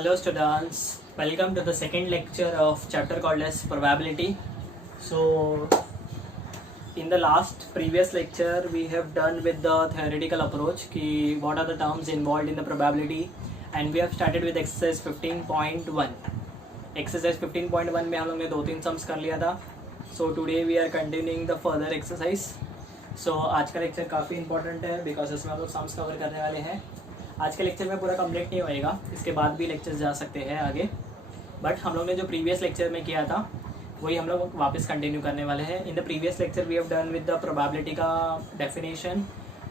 Hello students, welcome to the second lecture of chapter called as probability. So in the previous lecture we have done with the theoretical approach ki what are the terms involved in the probability, and we have started with exercise 15.1. exercise 15.1 में हम लोग ने 2-3 sums कर लिया था. So today we are continuing the further exercise. So आज का lecture काफ़ी इंपॉर्टेंट है बिकॉज इसमें हम लोग सम्स कवर करने वाले हैं. आज के लेक्चर में पूरा कंप्लीट नहीं होएगा, इसके बाद भी लेक्चर्स जा सकते हैं आगे, बट हम लोग ने जो प्रीवियस लेक्चर में किया था वही हम लोग वापस कंटिन्यू करने वाले हैं. In the previous lecture we have done with the probability का डेफिनेशन,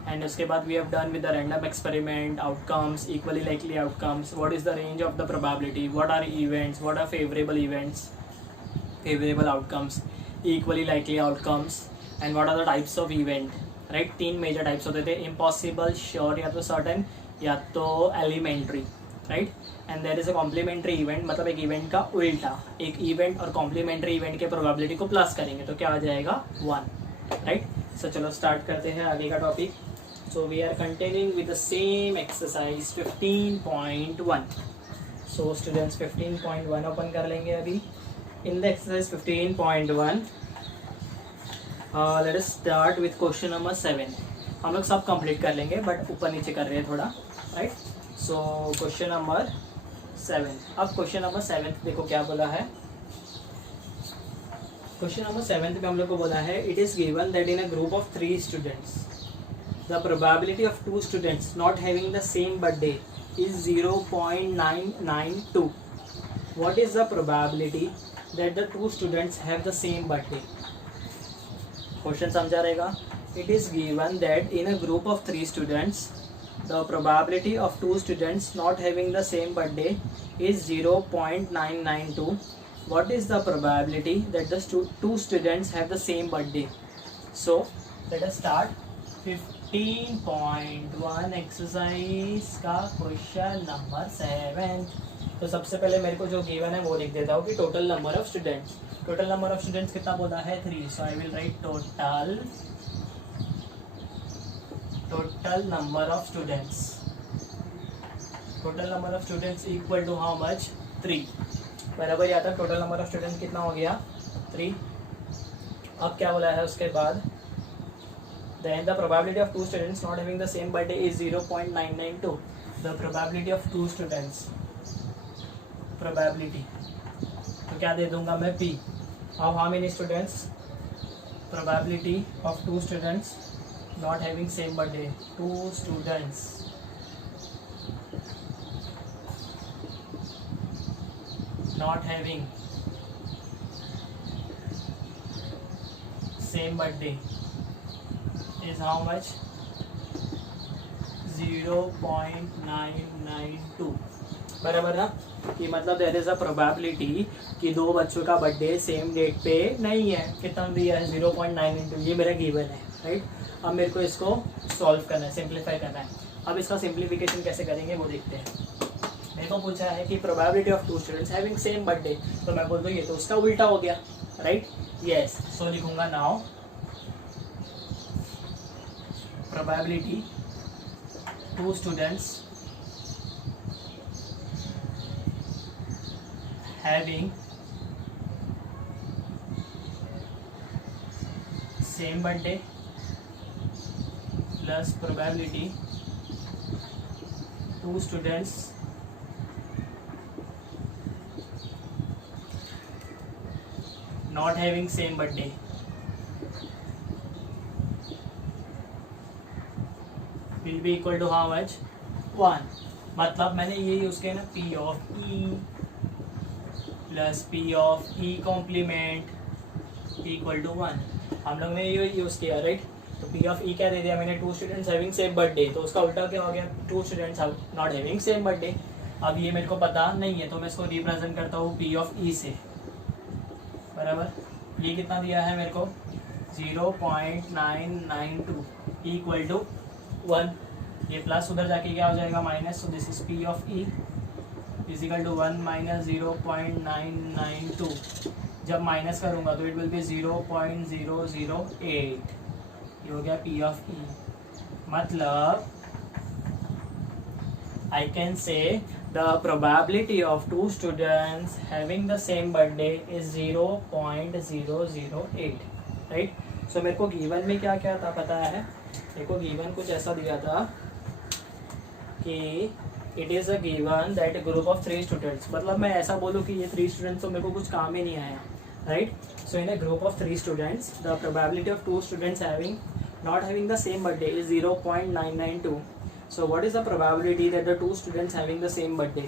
एंड उसके बाद we have done with the random experiment, outcomes, equally likely outcomes, what is the range of the probability, what are events, what are favourable events, favourable outcomes, equally likely outcomes, and what are the types of event. Right, 3 major types होते थे, impossible, sure या तो certain या तो elementary. Right, and there is a complementary event, मतलब एक event का उल्टा. एक इवेंट और कॉम्प्लीमेंट्री इवेंट के प्रोबेबिलिटी को प्लस करेंगे तो क्या आ जाएगा 1. राइट, सो चलो स्टार्ट करते हैं आगे का topic. So we are continuing with the same exercise 15.1. So students 15.1 open कर लेंगे अभी. In the exercise 15.1 let us start with question number 7. हम लोग सब कंप्लीट कर लेंगे बट ऊपर नीचे कर रहे हैं थोड़ा. Right, so question number 7. अब क्वेश्चन नंबर 7 देखो क्या बोला है. क्वेश्चन नंबर 7 पे हम लोग को बोला है it is given that in a group of 3 students the probability of 2 students not having the same birthday is 0.992. What is the probability that the 2 students have the same birthday. Question समझा रहेगा. It is given that in a group of 3 students, the probability of 2 students not having the same birthday is 0.992. What is the probability that the 2 students have the same birthday? So, let us start 15.1 exercise का question number 7. तो सबसे पहले मेरे को जो given है वो लिख देता हूँ कि total number of students. Total number of students कितना बोला है 3. So, I will write total number of students. Total number of students equal to how much 3. बराबर यहाँ तक टोटल नंबर ऑफ स्टूडेंट्स कितना हो गया 3. अब क्या बोला है उसके बाद then the probability of 2 students not having the same birthday is 0.992. the probability of 2 students, probability तो क्या दे दूंगा मैं p of how many students, probability of 2 students not having same birthday. 2 students not having same birthday is how much 0.992. बराबर ना, कि मतलब there is a probability कि 2 बच्चों का बर्थडे सेम डेट पे नहीं है. कितना दिया है 0.992. ये मेरा गिवन है. राइट, अब मेरे को इसको सॉल्व करना है, सिंप्लीफाई करना है. अब इसका सिंप्लीफिकेशन कैसे करेंगे वो देखते हैं. मेरे को पूछा है कि probability of 2 students having same birthday, तो मैं बोल दूँ ये तो उसका उल्टा हो गया. Right, yes. सो लिखूंगा now probability 2 students having same birthday plus probability 2 students not having same birthday will be equal to how much 1. मतलब मैंने ये यूज किया ना p of e plus p of e complement equal to 1. हम लोग ने ये यूज किया. राइट, तो P ऑफ E क्या दे दिया मैंने 2 स्टूडेंट्स हैविंग सेम बर्थडे, तो उसका उल्टा क्या हो गया 2 students not having same birthday. अब ये मेरे को पता नहीं है तो मैं इसको रिप्रेजेंट करता हूँ P ऑफ E से. बराबर, ये कितना दिया है मेरे को 0.992 इक्वल टू 1. ये प्लस उधर जाके क्या हो जाएगा minus. So this is P of E is equal to 1 minus 0.992. जब माइनस करूँगा तो इट विल बी 0.008. ये हो गया P ऑफ E. मतलब I can say the probability of two students having the same birthday is 0.008, right. So मेरे को given में क्या क्या था पता है. मेरे को गिवन कुछ ऐसा दिया था कि it is a given that group of 3 students. मतलब मैं ऐसा बोलूँ कि ये 3 स्टूडेंट्स तो मेरे को कुछ काम ही नहीं आया, right. So in a group of 3 students the probability of 2 students having not having the same birthday is 0.992. So what is the probability that the 2 students having the same birthday?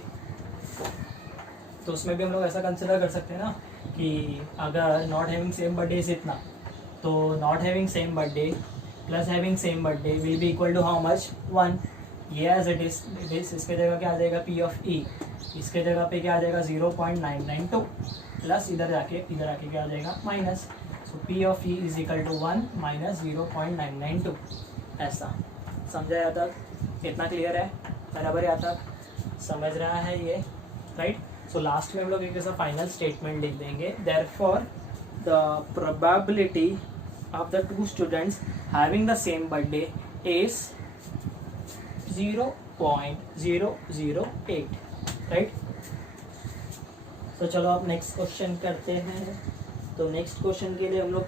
तो उसमें भी हम लोग ऐसा कंसिडर कर सकते हैं ना कि अगर not having same birthday is इतना, तो not having same birthday plus having same birthday will be equal to how much 1. ये एज इट इज इसके जगह क्या आ जाएगा पी ऑफ ई, इसके जगह पे क्या आ जाएगा 0.992 प्लस इधर आके क्या आ जाएगा minus. So P of E is equal to 1 minus 0.992. ऐसा समझा यहाँ तक? इतना क्लियर है? बराबर यहाँ तक समझ रहा है ये, राइट. सो लास्ट में हम लोग एक ऐसा फाइनल स्टेटमेंट लिख देंगे. Therefore the probability of the 2 students having the same birthday is 0.008, right. तो चलो अब नेक्स्ट क्वेश्चन करते हैं. तो नेक्स्ट क्वेश्चन के लिए हम लोग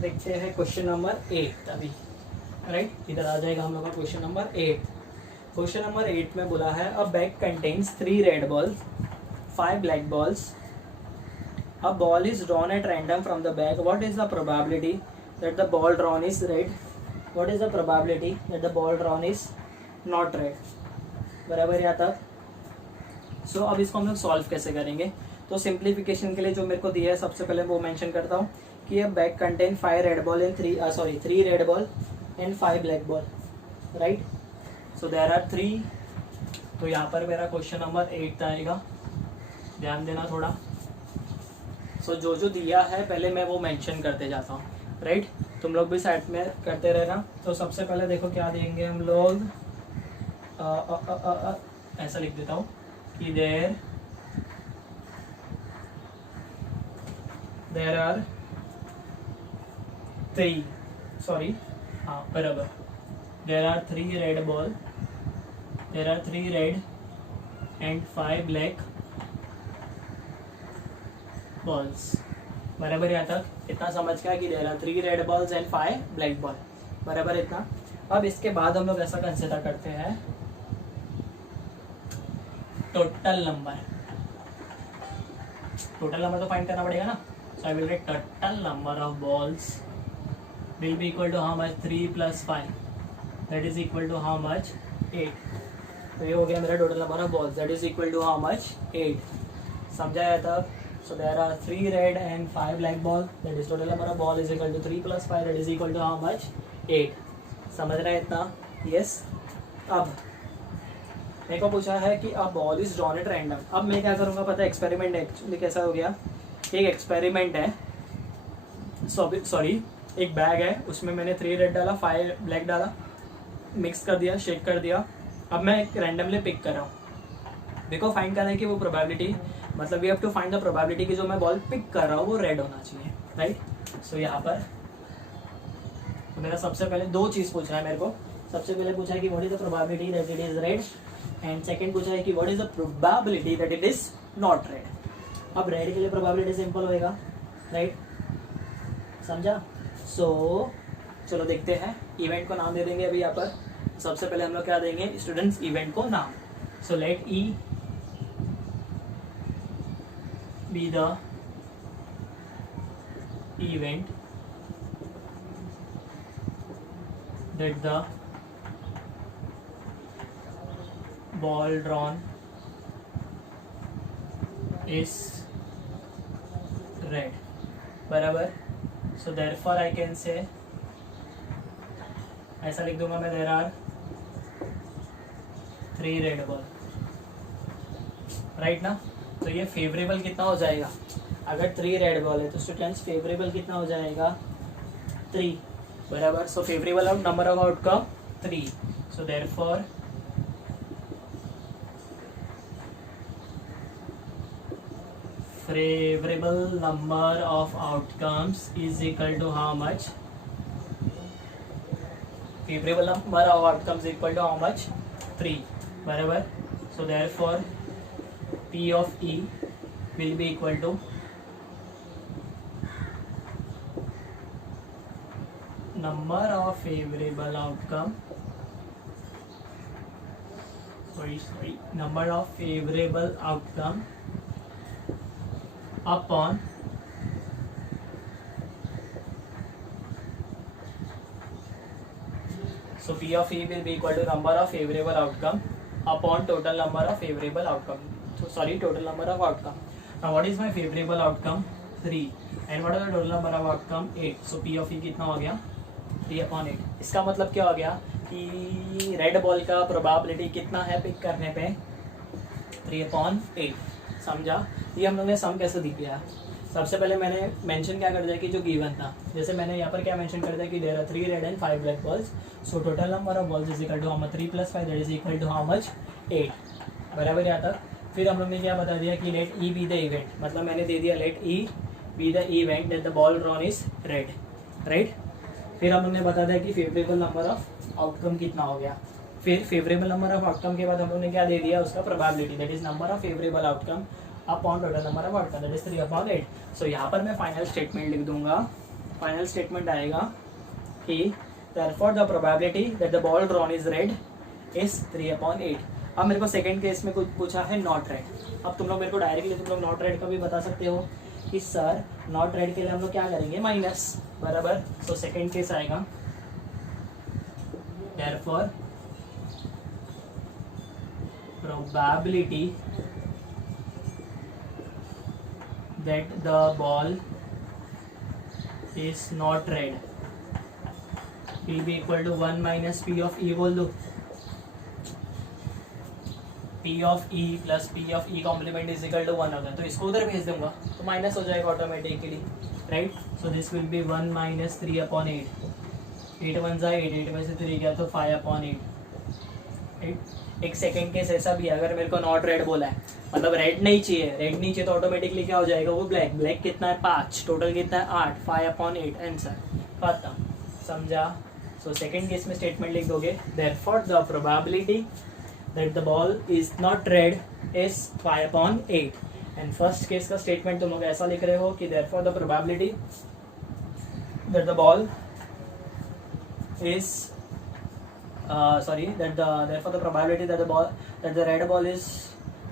देखते हैं क्वेश्चन नंबर 8 अभी, राइट. इधर आ जाएगा हम लोग का क्वेश्चन नंबर 8. क्वेश्चन नंबर 8 में बोला है अ bag contains 3 red balls 5 black balls. A ball is drawn at random from the bag. What is the probability that the ball drawn is red? What is the probability that the ball drawn is not red? बराबर यहाँ तक. सो अब इसको हम लोग solve कैसे करेंगे? तो सिंप्लीफिकेशन के लिए जो मेरे को दिया है सबसे पहले वो मेंशन करता हूँ कि ये bag contain 5 red ball and 3 red ball and 5 black ball, right. So there are 3. तो यहाँ पर मेरा क्वेश्चन नंबर 8 आएगा, ध्यान देना थोड़ा. सो जो दिया है पहले मैं वो मेंशन करते जाता हूँ, राइट. तुम लोग भी साइड में करते रहना. तो सबसे पहले देखो क्या देंगे हम लोग. ऐसा लिख देता हूँ कि देयर आर 3, सॉरी हाँ बराबर, there are 3 red ball, there are 3 red and 5 black balls. बराबर यहाँ तक इतना समझ गया कि there are 3 red balls and 5 black ball. बराबर इतना. अब इसके बाद हम लोग ऐसा कंसिडर करते हैं टोटल नंबर. टोटल नंबर तो फाइंड करना पड़ेगा ना. So I will write total number of balls will be equal to how much 3 plus 5, that is equal to how much 8. तो ये हो गया मेरा total number of balls, that is equal to how much 8. समझाया तब. so there are 3 red and 5 black ball, that is total number of ball is equal to 3 plus 5, that is equal to how much 8. समझ रहे हैं इतना? Yes. अब मेरे को पूछा है कि अब ball is drawn at random. अब मैं क्या करूँगा पता है? एक्सपेरिमेंट एक्चुअली कैसा हो गया, एक एक्सपेरिमेंट है, सॉरी एक बैग है, उसमें मैंने 3 रेड डाला 5 ब्लैक डाला, मिक्स कर दिया, शेक कर दिया. अब मैं रैंडमली पिक कर रहा हूँ. देखो फाइंड करना है कि वो प्रोबेबिलिटी, मतलब we have to find the probability कि जो मैं बॉल पिक कर रहा हूँ वो रेड होना चाहिए, राइट. सो यहाँ पर तो मेरा सबसे पहले 2 चीज़ पूछना है मेरे को. सबसे पहले पूछा है कि what is the probability that it is red, and second पूछा है कि what is the probability that it is not red. अब रेड के लिए प्रोबेबिलिटी सिंपल होएगा, राइट. समझा? सो चलो देखते हैं. इवेंट को नाम दे देंगे अभी यहाँ पर. सबसे पहले हम लोग क्या देंगे? स्टूडेंट्स इवेंट को नाम. So let E be the event that the ball drawn is red. बराबर. So therefore I can say, ऐसा लिख दूंगा मैं, there are 3 red ball, right ना. तो ये फेवरेबल कितना हो जाएगा? अगर 3 रेड बॉल है तो स्टूडेंट्स फेवरेबल कितना हो जाएगा? 3. बराबर. So favourable of number of outcome 3. So therefore favorable number of outcomes is equal to how much? Favorable number of outcomes is equal to how much? 3. बराबर. So therefore P of E will be equal to number of favorable outcome, number of favorable outcome upon so P of E will be equal to number of favorable outcome upon total number of favorable outcome. So sorry, total number of outcome. Now what is my favorable outcome? 3 and what is the total number of outcome? 8. So P of E कितना हो गया? 3/8. इसका मतलब क्या हो गया कि red ball का प्रोबेबिलिटी कितना है पिक करने पे? 3/8. समझा? ये हम लोग ने सम कैसे दिया? सबसे पहले मैंने मेंशन क्या कर दिया कि जो गिवन था, जैसे मैंने यहाँ पर क्या मेंशन कर दिया कि there are 3 red and 5 black balls, so total number of balls is equal to how much? 3 + 5 that is equal to how much? 8. बराबर यहाँ तक. फिर हम लोग ने क्या बता दिया कि let E be the event, मतलब मैंने दे दिया let E be the event that the ball drawn is red, right. फिर हम लोग ने बता दिया कि फेवरेबल नंबर ऑफ आउटकम कितना हो गया. फिर फेवरेबल नंबर ऑफ आउटकम के बाद हम लोग ने क्या दे दिया? उसका probability that is number of favourable outcome upon total number of outcome that is 3/8. सो यहाँ पर मैं फाइनल स्टेटमेंट लिख दूंगा. फाइनल स्टेटमेंट आएगा कि therefore the probability that the ball drawn is red is 3/8. अब मेरे को सेकंड केस में कुछ पूछा है नॉट रेड. अब तुम लोग मेरे को डायरेक्टली तुम लोग नॉट रेड का भी बता सकते हो कि सर नॉट रेड के लिए हम लोग क्या करेंगे? माइनस. बराबर. सो सेकंड केस आएगा therefore probability that the ball is not red will be equal to 1 minus P of E. बोल दो. P of E plus P of E complement is equal to 1 होगा, तो इसको उधर भेज दूंगा तो माइनस हो जाएगा automatically, right. So this will be 1 minus 3/8. 8 1 जा 8, 8 में से 3 गया तो 5/8, राइट. एक सेकेंड केस ऐसा भी है, अगर मेरे को नॉट रेड बोला है, मतलब रेड नहीं चाहिए, रेड नहीं चाहिए तो ऑटोमेटिकली क्या हो जाएगा? वो ब्लैक. ब्लैक कितना है? 5. टोटल कितना है? 8. 5/8 आंसर खत्म. समझा? सो सेकंड केस में स्टेटमेंट लिख दोगे therefore the probability that the ball is not red is 5/8. And first case का स्टेटमेंट तुम लोग ऐसा लिख रहे हो कि therefore the probability that the ball is therefore the probability that the red ball is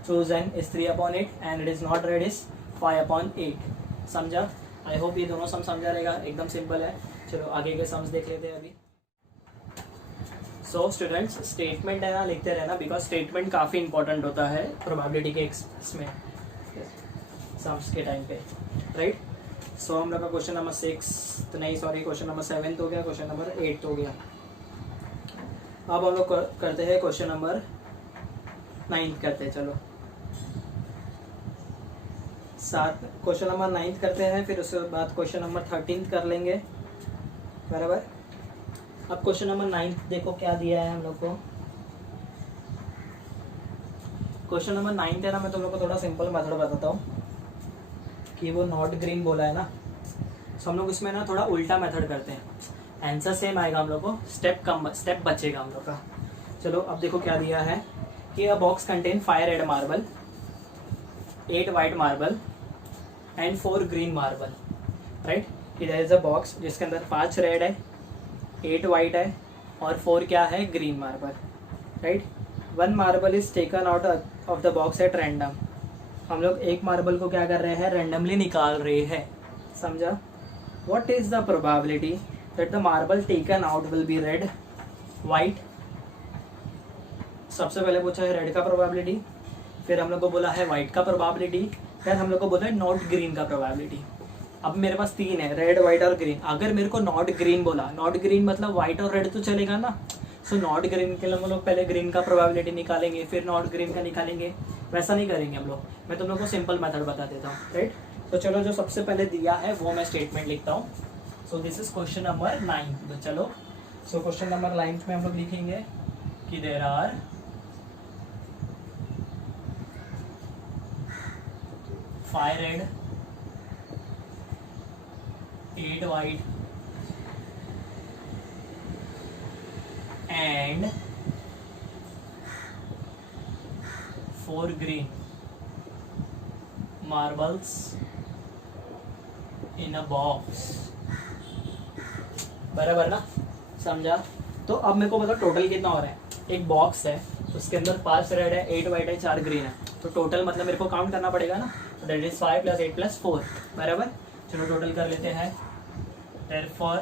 chosen is 3/8 and it is not red is 5/8. समझा? I hope ये दोनों सम समझा रहेगा. एकदम सिंपल है. चलो आगे के सम्स देख लेते हैं अभी. सो स्टूडेंट्स, स्टेटमेंट है ना लिखते रहना, बिकॉज स्टेटमेंट काफ़ी इंपॉर्टेंट होता है प्रोबेबिलिटी के इसमें सम्स के टाइम पे, राइट. सो हम लोग का क्वेश्चन नंबर 6 नहीं सॉरी क्वेश्चन नंबर 7 हो गया, क्वेश्चन नंबर 8 हो गया. अब हम लोग करते हैं क्वेश्चन नंबर 9 करते हैं. चलो क्वेश्चन नंबर 9 करते हैं, फिर उसके बाद क्वेश्चन नंबर 13 कर लेंगे. बराबर. अब क्वेश्चन नंबर 9 देखो क्या दिया है हम लोग को. क्वेश्चन नंबर 9 है ना, मैं तुम लोग को थोड़ा सिंपल मेथड बताता हूँ कि वो नॉट ग्रीन बोला है ना, तो हम लोग इसमें ना थोड़ा उल्टा मेथड करते हैं. आंसर सेम आएगा हम लोग को, स्टेप बचेगा हम लोग का. चलो अब देखो क्या दिया है कि अ box contain 5 red marble, 8 white marble and 4 green marble, right. इधर इज अ बॉक्स जिसके अंदर 5 रेड है, 8 वाइट है और 4 क्या है? Green marble, right. 1 marble is taken out of the box at random. हम लोग एक मार्बल को क्या कर रहे हैं? रैंडमली निकाल रहे हैं. समझा? What is the probability that the marble taken out will be red, white. सबसे पहले पूछा है रेड का प्रोबेबिलिटी, फिर हम लोग को बोला है व्हाइट का प्रोबेबिलिटी, फिर हम लोग को बोला है नॉट ग्रीन का प्रोबेबिलिटी. अब मेरे पास 3 है, रेड व्हाइट और ग्रीन. अगर मेरे को नॉट ग्रीन बोला, नॉट ग्रीन मतलब व्हाइट और रेड तो चलेगा ना. सो नॉट ग्रीन के लिए हम लोग पहले ग्रीन का प्रोबेबिलिटी निकालेंगे, फिर नॉट ग्रीन का निकालेंगे. वैसा नहीं करेंगे हम लोग. मैं तुम लोग को सिंपल मेथड बता देता हूँ, राइट. तो चलो जो सबसे पहले दिया है वो मैं स्टेटमेंट लिखता हूँ. सो दिस इज क्वेश्चन नंबर 9. तो चलो सो क्वेश्चन नंबर 9 में हम लोग लिखेंगे कि there are 5 red, 8 white and 4 green marbles in a box. बराबर ना, समझा? तो अब मेरे को मतलब टोटल कितना हो रहा है, एक बॉक्स है उसके अंदर 5 रेड है, 8 वाइट है, 4 ग्रीन है, तो टोटल मतलब मेरे को काउंट करना पड़ेगा ना, दैट इज 5 + 8 + 4, बराबर। चलो टोटल कर लेते हैं। Therefore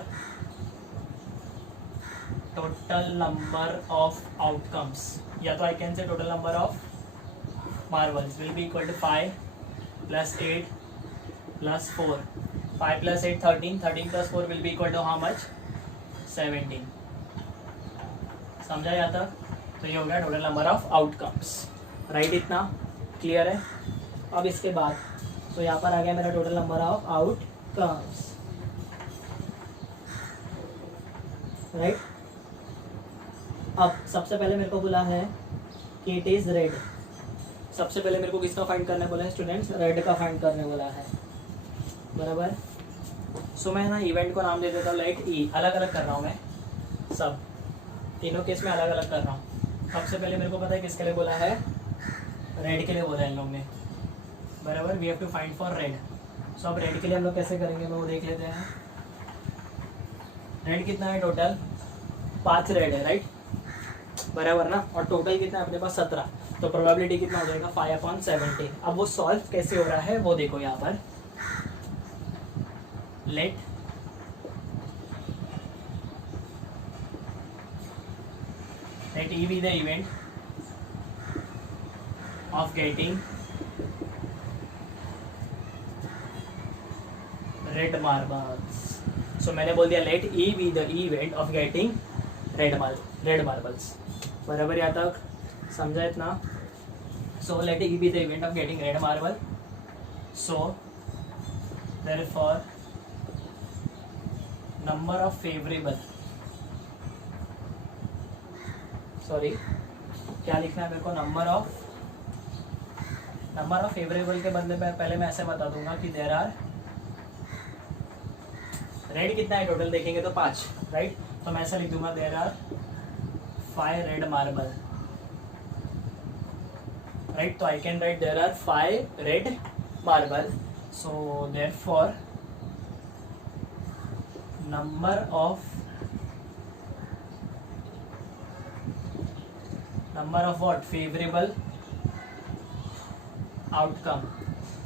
total number of outcomes, या तो I can say total number of marbles will be equal to 5 + 8 + 4, 5 + 8 13, 13 + 4 will be equal to how much, 17। समझा यहाँ तक? तो ये हो गया total number of outcomes, right? इतना क्लियर है? अब इसके बाद तो यहाँ पर आ गया मेरा total number of outcomes, right? अब सबसे पहले मेरे को बोला है कि इट इज रेड। सबसे पहले मेरे को किसका फाइंड करने बोला है स्टूडेंट्स? रेड का फाइंड करने बोला है, बराबर। सो मैं ना इवेंट को नाम दे देता हूँ लाइक ई। अलग अलग कर रहा हूँ मैं, सब तीनों केस में अलग अलग कर रहा हूँ। सबसे पहले मेरे को पता है किसके लिए बोला है, रेड के लिए बोला है इन लोग ने, बराबर। We have to find for red. So अब रेड के लिए हम लोग कैसे करेंगे मैं वो देख लेते हैं। रेड कितना है टोटल? 5 रेड है, राइट, बराबर ना। और टोटल कितना है अपने पास? 17। तो प्रोबेबिलिटी कितना हो जाएगा? 5/17। अब वो सॉल्व कैसे हो रहा है वो देखो यहाँ पर। Let E be the event of getting red marbles. So मैंने बोल दिया let E be the event of getting red marbles. बराबर यहाँ तक समझा इतना? So let E be the event of getting red marble. So therefore number of favorable, sorry क्या लिखना है मेरे को, नंबर ऑफ फेवरेबल के बदले में पहले मैं ऐसे बता दूंगा कि देयर आर, रेड कितना है टोटल देखेंगे तो 5, राइट। तो मैं ऐसा लिख दूंगा there are 5 red marble, right. तो I can write there are 5 red marble. So therefore number of what, favorable outcome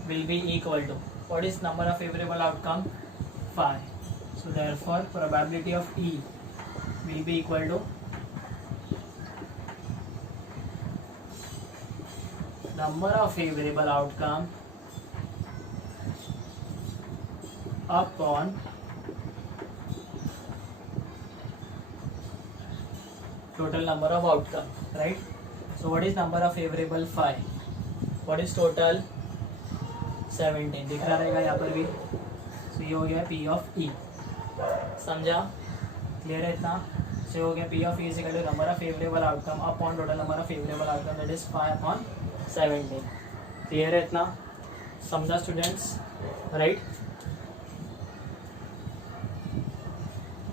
will be equal to, what is number of favorable outcome? 5. So therefore probability of E will be equal to number of favorable outcome upon total number of outcome, right? So what is number of favorable? 5. What is total? 17। दिख रहा रहेगा यहाँ पर भी। So ये हो गया P of E, समझा? क्लियर है इतना? So हो गया P of E is equal to number of favorable outcome upon total number of favorable outcome, that is 5/17। Clear है इतना? समझा स्टूडेंट्स, राइट?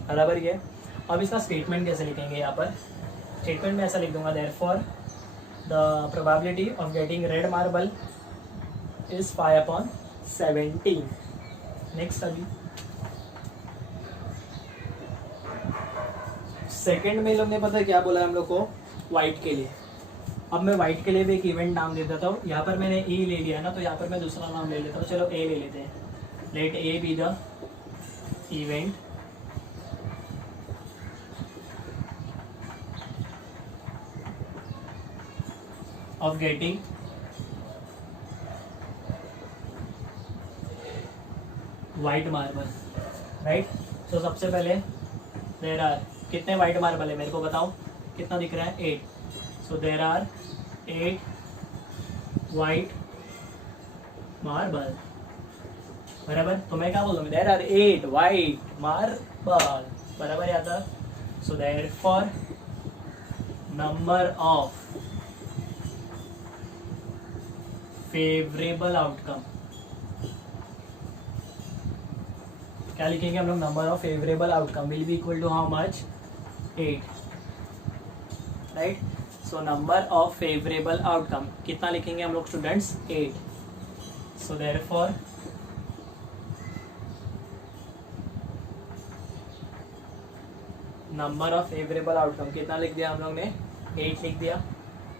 बराबर ये। अब इसका स्टेटमेंट कैसे लिखेंगे यहाँ पर? स्टेटमेंट में ऐसा लिख दूंगा therefore the probability of getting red marble is 5/17। Next अभी सेकेंड में लोग ने पता है क्या बोला हम लोग को, वाइट के लिए। अब मैं वाइट के लिए भी एक इवेंट नाम दे देता हूँ। यहाँ पर मैंने ई ले लिया ना, तो यहाँ पर मैं दूसरा नाम ले लेता हूँ। चलो ए ले लेते हैं। Let A be the event of getting white marble, right? So सबसे पहले there are कितने white marble है मेरे को बताओ, कितना दिख रहा है? 8। So there are 8 white marble, बराबर। तो मैं क्या बोल दूँगा? there are 8 white marble, बराबर यहाँ तक। So therefore number of favourable outcome, क्या लिखेंगे हम लोग? Number of favourable outcome will be equal to how much? 8, right. So number of favourable outcome कितना लिखेंगे हम लोग students? 8. So therefore number of favourable outcome कितना लिख दिया हम लोग ने? 8 लिख दिया,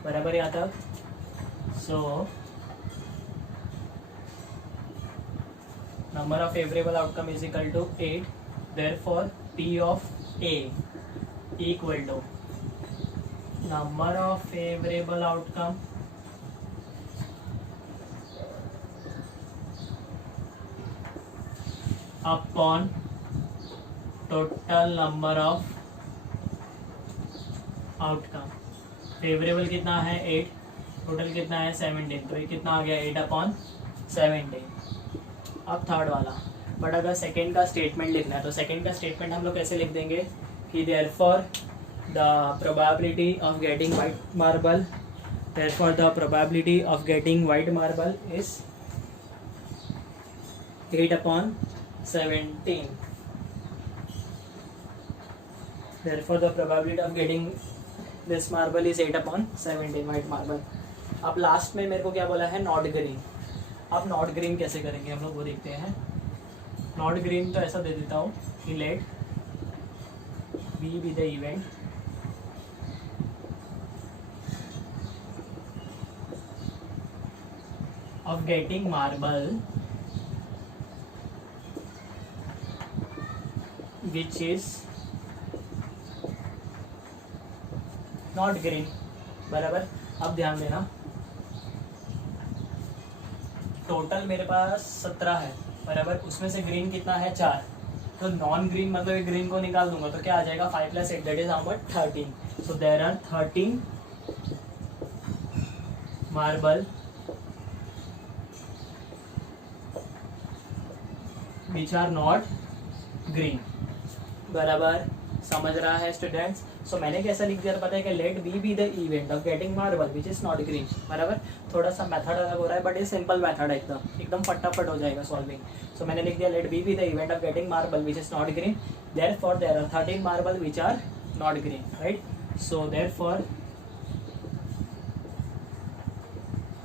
बराबर यहाँ तक. So number of favourable outcome is equal to 8. Therefore P of A equal to number of favourable outcome upon total number of outcome. Favourable कितना है? 8. टोटल कितना है? 17. तो ये कितना आ गया? 8/17. अब थर्ड वाला. बट अगर सेकेंड का स्टेटमेंट लिखना है तो सेकेंड का स्टेटमेंट हम लोग कैसे लिख देंगे कि therefore the probability of getting white marble, therefore the probability of getting white marble is 8/17. Therefore the probability of getting this marble is 8/17 white marble. अब लास्ट में मेरे को क्या बोला है? Not green. अब नॉट ग्रीन कैसे करेंगे हम लोग वो देखते हैं. नॉट ग्रीन तो ऐसा दे देता हूँ कि let B be the event of getting marble which is not green. बराबर. अब ध्यान देना, टोटल मेरे पास 17 है, बराबर. उसमें से ग्रीन कितना है? 4. तो नॉन ग्रीन मतलब ग्रीन को निकाल दूंगा तो क्या आ जाएगा? 5 + 8 that is how much? 13. So there are 13 marble which are not green. बराबर. समझ रहा है स्टूडेंट्स? सो मैंने कैसा लिख दिया पता है कि let B be the event of getting marble which is not green. बराबर. थोड़ा सा मेथड अलग हो रहा है बट ये सिंपल मेथड है, एकदम फटाफट हो जाएगा सॉल्विंग. सो मैंने लिख दिया let B be the event of getting marble which is not green. Therefore there are 13 marble which are not green. Right. So therefore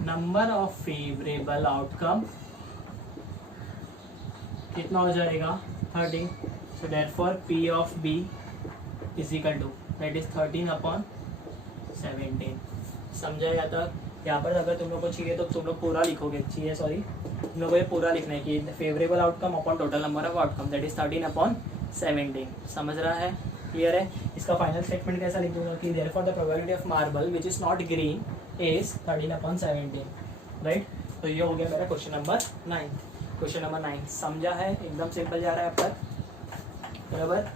number of favourable outcome कितना हो जाएगा? 13. So therefore P of B is equal to that is 13/17. समझा या तक? यहाँ पर अगर तुम लोग को चाहिए तो तुम लोग पूरा लिखोगे. सॉरी, तुम लोग को ये पूरा लिखना है कि favourable outcome upon total number of outcome that is 13/17. समझ रहा है? क्लियर है? इसका फाइनल स्टेटमेंट कैसा लिख दूंगा कि therefore the probability of marble which is not green is 13/17. Right. तो ये हो गया मेरा क्वेश्चन नंबर 9. क्वेश्चन नंबर 9 समझा है? एकदम सिंपल जा रहा है अब तक. बराबर.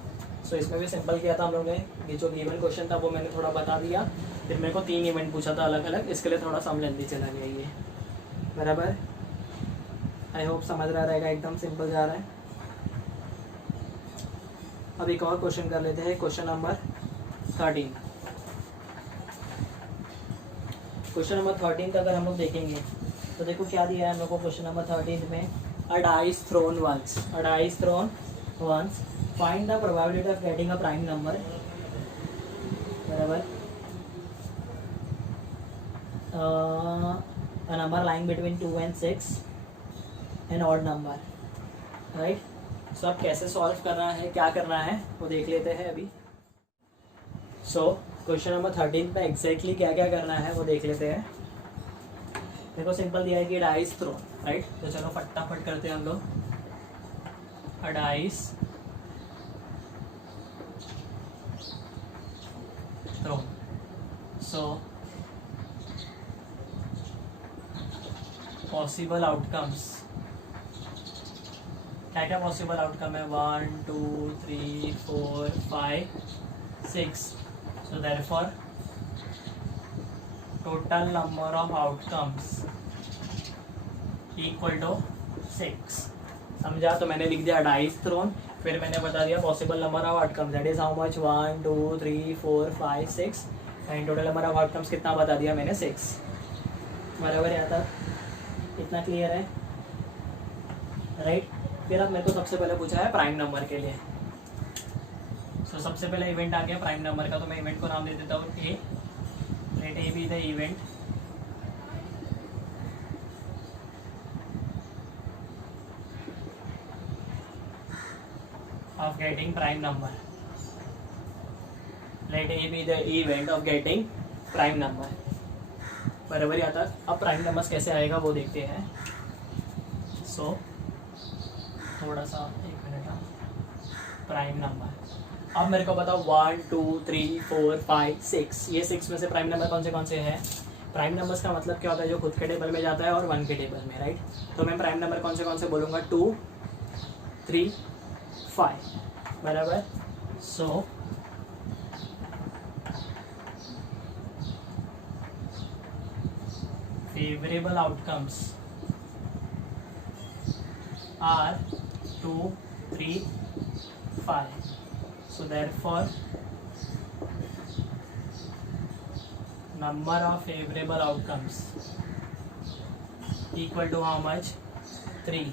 सो इसमें भी सिंपल किया था हम लोग ने. ये जो गिवन क्वेश्चन था वो मैंने थोड़ा बता दिया. फिर मेरे को 3 इवेंट पूछा था अलग अलग, इसके लिए थोड़ा सा हम लेंदी चला गया ये. बराबर. आई होप समझ रहा रहेगा. एकदम सिंपल जा रहा है. अब एक और क्वेश्चन कर लेते हैं. Question number 13. क्वेश्चन नंबर 13 अगर हम लोग देखेंगे तो देखो क्या दिया है हम लोग को क्वेश्चन नंबर 13 में. A dice thrown once. A dice thrown once. Find the probability of getting a prime number. बराबर. A number lying between 2 and 6, an odd number. Right? So अब कैसे सॉल्व करना है, क्या करना है वो देख लेते हैं अभी. सो क्वेश्चन नंबर 13 पे एग्जैक्टली क्या क्या करना है वो देख लेते हैं. देखो सिंपल दिया है कि डाइस थ्रो. राइट. तो चलो फटाफट करते हैं हम लोग. अ dice thrown. So possible outcomes, क्या क्या पॉसिबल आउटकम है? 1 2 3 4 5 6. So therefore total number of outcomes equal to 6. समझा? तो मैंने लिख दिया डाइस थ्रोन, फिर मैंने बता दिया possible number of outcomes that is how much 1 2 3 4 5 6 and total number of outcomes कितना बता दिया मैंने? 6. बराबर. यहाँ तक इतना क्लियर है? राइट. फिर अब मेरे को सबसे पहले पूछा है प्राइम नंबर के लिए. सो सबसे पहले इवेंट आ गया प्राइम नंबर का, तो मैं इवेंट को नाम दे देता हूँ A. let A be the event of getting prime number. Let A be the event of getting prime number. बराबर यहाँ तक. अब प्राइम नंबर्स कैसे आएगा वो देखते हैं. सो थोड़ा सा 1 मिनट. प्राइम नंबर अब मेरे को बताओ 1 2 3 4 5 6. ये 6 में से प्राइम नंबर कौन से हैं. प्राइम नंबर्स का मतलब क्या होता है, जो खुद के टेबल में जाता है और 1 के टेबल में, राइट. तो मैं प्राइम नंबर कौन से बोलूँगा. 2 3 5. बराबर. सो favorable outcomes are 2 3 5. So therefore number of favorable outcomes equal to how much. 3.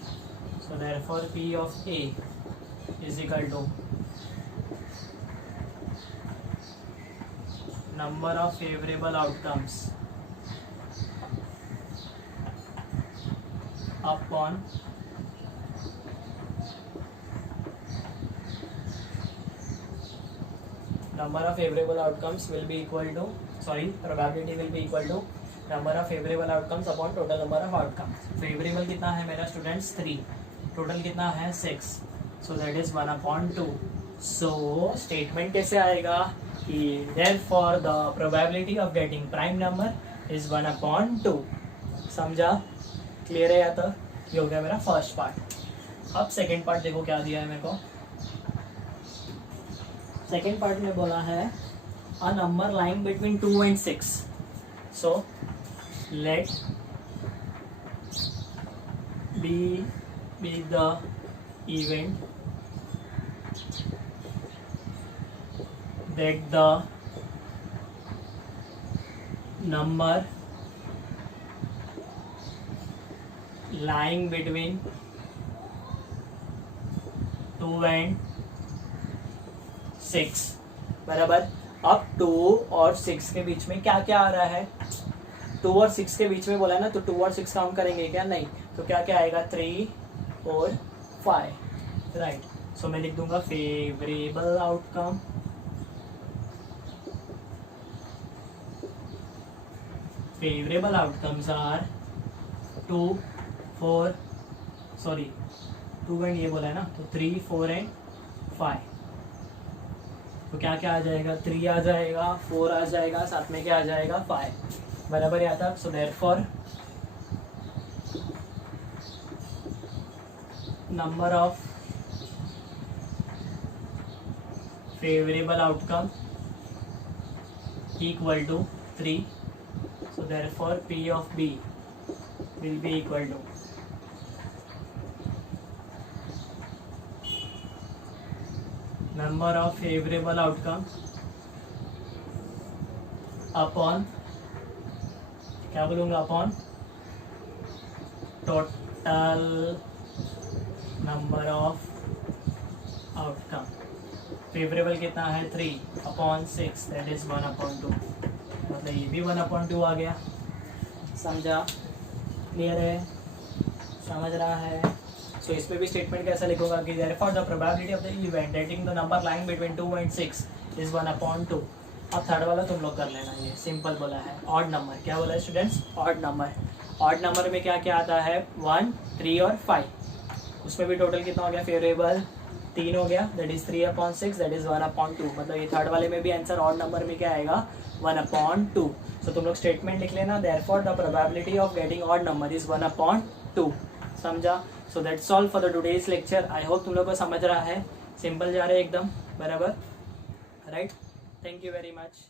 So therefore P of A is equal to number of favorable outcomes upon number of favorable outcomes will be equal to, probability will be equal to number of favorable outcomes upon total number of outcomes. favorable कितना है मेरा students 3, total कितना है 6. so that is 1/2. so statement कैसे आएगा कि therefore the probability of getting prime number is 1/2. समझा. Clear है. या तो ये हो गया मेरा फर्स्ट पार्ट. अब सेकेंड पार्ट देखो क्या दिया है मेरे को. सेकेंड पार्ट में बोला है a number lying between 2 and 6. So let B the event that the number lying between 2 and 6. बराबर. अब 2 और 6 के बीच में क्या क्या आ रहा है. 2 और 6 के बीच में बोला है ना, तो 2 और 6 काउंट करेंगे क्या. नहीं. तो क्या क्या आएगा 3 और 5, राइट. सो मैं लिख दूंगा favourable outcome favourable outcomes are 2 4 2 and ये बोला है ना, तो 3 4 एंड 5. तो क्या क्या आ जाएगा. 3 आ जाएगा, 4 आ जाएगा, साथ में क्या आ जाएगा 5. बराबर यहाँ तक. So therefore number of favourable outcome equal to 3. So therefore P of B will be equal to number of favorable outcome upon, क्या बोलूँगा, upon total number of outcome. Favourable कितना है 3 upon 6, that is 1/2. मतलब ये भी 1/2 आ गया. समझा. Clear है. समझ रहा है. सो इसमें भी स्टेटमेंट कैसा लिखूंगा कि therefore the probability of the event getting the number lying between 2 and 6 is 1/2. अब थर्ड वाला तुम लोग कर लेना. ये सिंपल बोला है. Odd number. क्या बोला है students. Odd number. Odd number में क्या क्या आता है 1 3 और 5. उसमें भी टोटल कितना हो गया फेवरेबल 3 हो गया, दैट इज 3/6, दैट इज 1/2. मतलब ये थर्ड वाले में भी आंसर ऑड नंबर में क्या आएगा 1/2. सो तुम लोग स्टेटमेंट लिख लेना. Therefore the probability of getting odd number is 1/2. समझा. So that's all for the today's lecture. I hope तुम लोग को समझ रहा है. सिंपल जा रहे हैं एकदम. बराबर, right. Thank you very much.